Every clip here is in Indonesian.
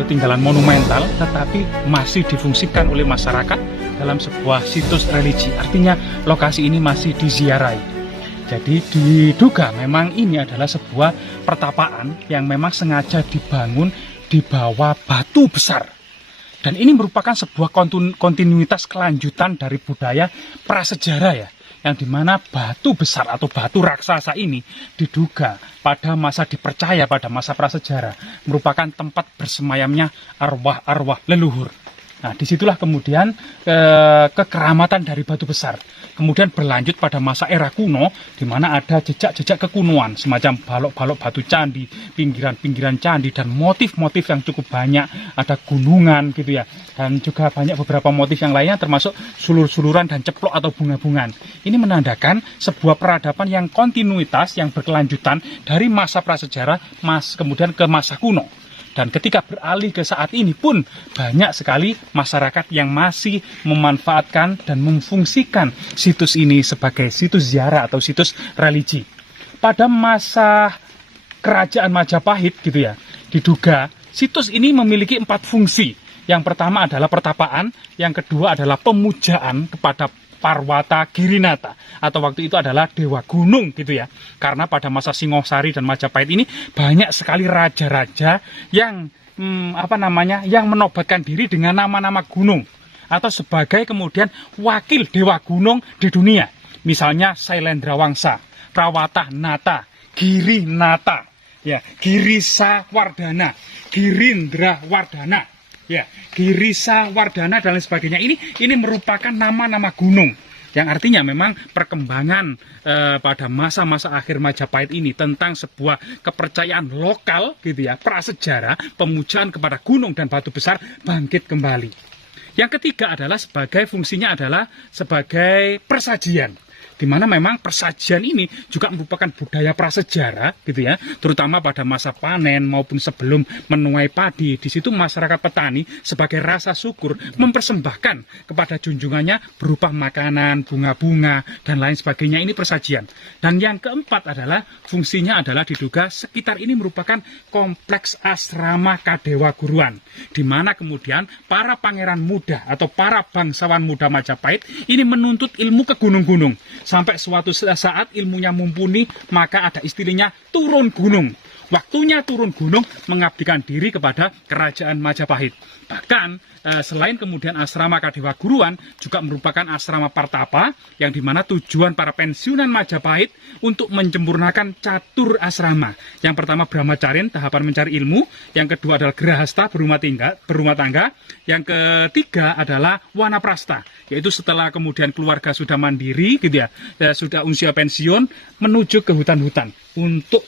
batu tinggalan monumental, tetapi masih difungsikan oleh masyarakat dalam sebuah situs religi. Artinya lokasi ini masih diziarahi. Jadi diduga memang ini adalah sebuah pertapaan yang memang sengaja dibangun di bawah batu besar. Dan ini merupakan sebuah kontinuitas kelanjutan dari budaya prasejarah ya, yang dimana batu besar atau batu raksasa ini diduga dipercaya pada masa prasejarah merupakan tempat bersemayamnya arwah-arwah leluhur. Nah, disitulah kemudian kekeramatan dari batu besar. Kemudian berlanjut pada masa era kuno, di mana ada jejak-jejak kekunuan, semacam balok-balok batu candi, pinggiran-pinggiran candi, dan motif-motif yang cukup banyak. Ada gunungan gitu ya, dan juga banyak beberapa motif yang lainnya, termasuk sulur-suluran dan ceplok atau bunga-bungaan. Ini menandakan sebuah peradaban yang kontinuitas, yang berkelanjutan dari masa prasejarah, kemudian ke masa kuno. Dan ketika beralih ke saat ini pun banyak sekali masyarakat yang masih memanfaatkan dan memfungsikan situs ini sebagai situs ziarah atau situs religi. Pada masa kerajaan Majapahit gitu ya, diduga situs ini memiliki 4 fungsi. Yang pertama adalah pertapaan, yang kedua adalah pemujaan kepada Parwata Girinata, atau waktu itu adalah dewa gunung gitu ya. Karena pada masa Singosari dan Majapahit ini banyak sekali raja-raja yang yang menobatkan diri dengan nama-nama gunung atau sebagai kemudian wakil dewa gunung di dunia. Misalnya Sailendrawangsa, Prawata Nata, Girinata, ya, Girisa Wardana, Girindra Wardana. Ya, Girisa Wardana dan lain sebagainya, ini merupakan nama-nama gunung yang artinya memang perkembangan pada masa-masa akhir Majapahit ini tentang sebuah kepercayaan lokal gitu ya, prasejarah, pemujaan kepada gunung dan batu besar bangkit kembali. Yang ketiga adalah fungsinya adalah sebagai persajian, di mana memang persajian ini juga merupakan budaya prasejarah gitu ya, terutama pada masa panen maupun sebelum menuai padi. Di situ masyarakat petani sebagai rasa syukur mempersembahkan kepada junjungannya berupa makanan, bunga-bunga dan lain sebagainya. Ini persajian. Dan yang keempat adalah fungsinya adalah diduga sekitar ini merupakan kompleks asrama Kadewa Guruan, di mana kemudian para pangeran muda atau para bangsawan muda Majapahit ini menuntut ilmu ke gunung-gunung. Sampai suatu saat ilmunya mumpuni, maka ada istilahnya turun gunung. Waktunya turun gunung mengabdikan diri kepada kerajaan Majapahit. Bahkan selain kemudian asrama Kadewa Guruan, juga merupakan asrama Partapa, yang dimana tujuan para pensiunan Majapahit untuk menyempurnakan catur asrama. Yang pertama Brahmacarin, tahapan mencari ilmu. Yang kedua adalah Grahasta, berumah tangga. Yang ketiga adalah Wanaprasta, yaitu setelah kemudian keluarga sudah mandiri gitu ya, sudah usia pensiun, menuju ke hutan-hutan untuk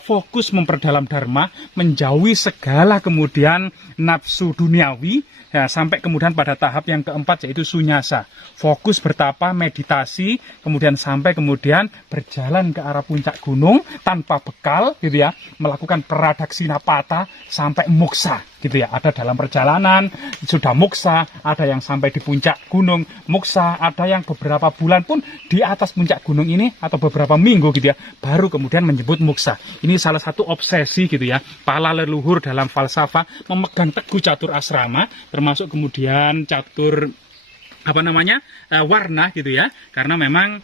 fokus memperdalam dharma, menjauhi segala kemudian nafsu duniawi, ya, sampai kemudian pada tahap yang keempat yaitu sunyasa, fokus bertapa, meditasi, kemudian sampai kemudian berjalan ke arah puncak gunung tanpa bekal gitu ya, melakukan pradaksina pata sampai moksa gitu ya. Ada dalam perjalanan sudah moksa, ada yang sampai di puncak gunung moksa, ada yang beberapa bulan pun di atas puncak gunung ini atau beberapa minggu gitu ya, baru kemudian menyebut moksa. Ini salah satu obsesi gitu ya, para leluhur dalam falsafah memegang teguh catur asrama, termasuk kemudian catur warna gitu ya, karena memang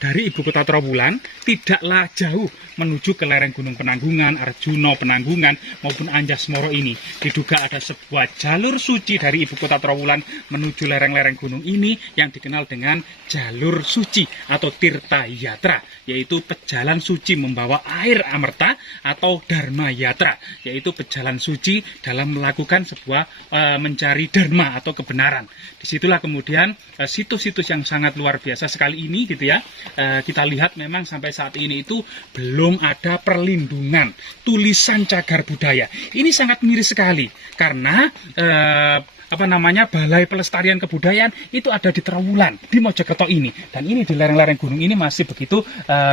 dari ibu kota Trowulan tidaklah jauh menuju ke lereng Gunung Penanggungan, Arjuna Penanggungan maupun Anjasmara ini. Diduga ada sebuah jalur suci dari ibu kota Trowulan menuju lereng-lereng gunung ini yang dikenal dengan jalur suci atau Tirta Yatra, yaitu pejalan suci membawa air amerta, atau Dharma Yatra, yaitu pejalan suci dalam melakukan sebuah mencari dharma atau kebenaran. Disitulah kemudian situs-situs yang sangat luar biasa sekali ini gitu ya, kita lihat memang sampai saat ini itu belum ada perlindungan tulisan cagar budaya. Ini sangat miris sekali karena Balai Pelestarian Kebudayaan itu ada di Trowulan, di Mojokerto ini, dan ini di lereng-lereng gunung ini masih begitu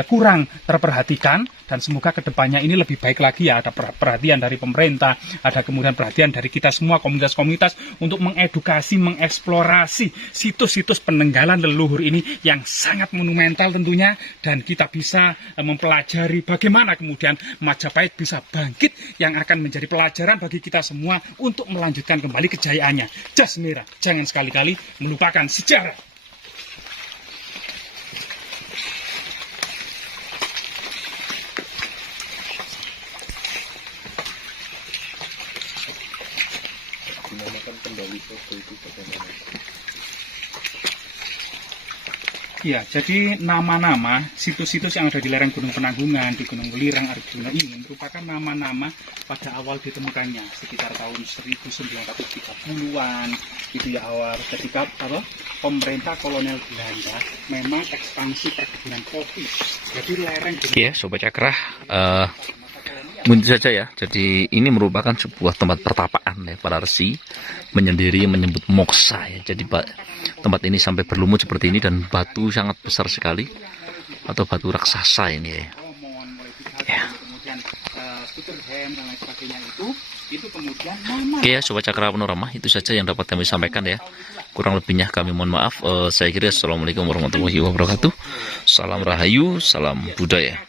kurang terperhatikan, dan semoga kedepannya ini lebih baik lagi ya, ada perhatian dari pemerintah, ada kemudian perhatian dari kita semua komunitas-komunitas untuk mengedukasi, mengeksplorasi situs-situs peninggalan leluhur ini yang sangat monumental tentunya, dan kita bisa mempelajari bagaimana kemudian Majapahit bisa bangkit yang akan menjadi pelajaran bagi kita semua untuk melanjutkan kembali kejayaannya. Jas merah, jangan sekali-kali melupakan sejarah. Dinamakan Kendali Poso itu bagaimana? Ya, jadi nama-nama situs-situs yang ada di lereng Gunung Penanggungan, di Gunung Welirang, Arjuna ini merupakan nama-nama pada awal ditemukannya sekitar tahun 1930-an, itu ya, awal ketika pemerintah kolonial Belanda memang ekspansi perkebunan kopi. Jadi lereng Gunung... Oke, Sobat Cakrah, tentu saja ya. Jadi ini merupakan sebuah tempat pertapaan ya, para resi menyendiri menyebut moksa ya. Jadi tempat ini sampai berlumut seperti ini, dan batu sangat besar sekali atau batu raksasa ini ya. Oke ya, Sobat Cakra Panorama, itu saja yang dapat kami sampaikan ya. Kurang lebihnya kami mohon maaf. Saya kira assalamualaikum warahmatullahi wabarakatuh. Salam Rahayu, salam budaya.